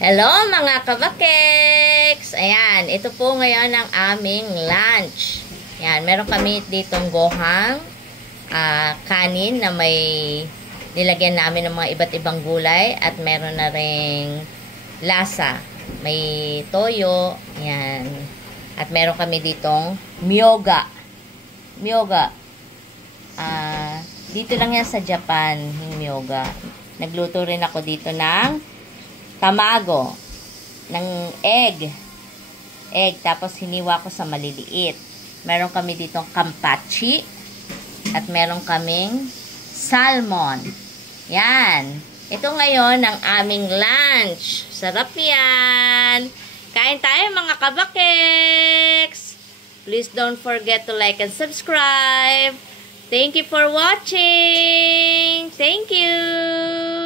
Hello mga kabakeks! Ayan, ito po ngayon ang aming lunch. Ayan, meron kami ditong gohang, kanin na may nilagyan namin ng mga iba't ibang gulay at meron na ring lasa. May toyo, ayan. At meron kami ditong myoga. Myoga. Dito lang yan sa Japan, yung myoga. Nagluto rin ako dito ng tamago, ng egg, tapos hiniwa ko sa maliliit. Meron kami ditong kampachi, at meron kaming salmon. Yan. Ito ngayon ang aming lunch. Sarap yan. Kain tayo mga kabakeks. Please don't forget to like and subscribe. Thank you for watching. Thank you.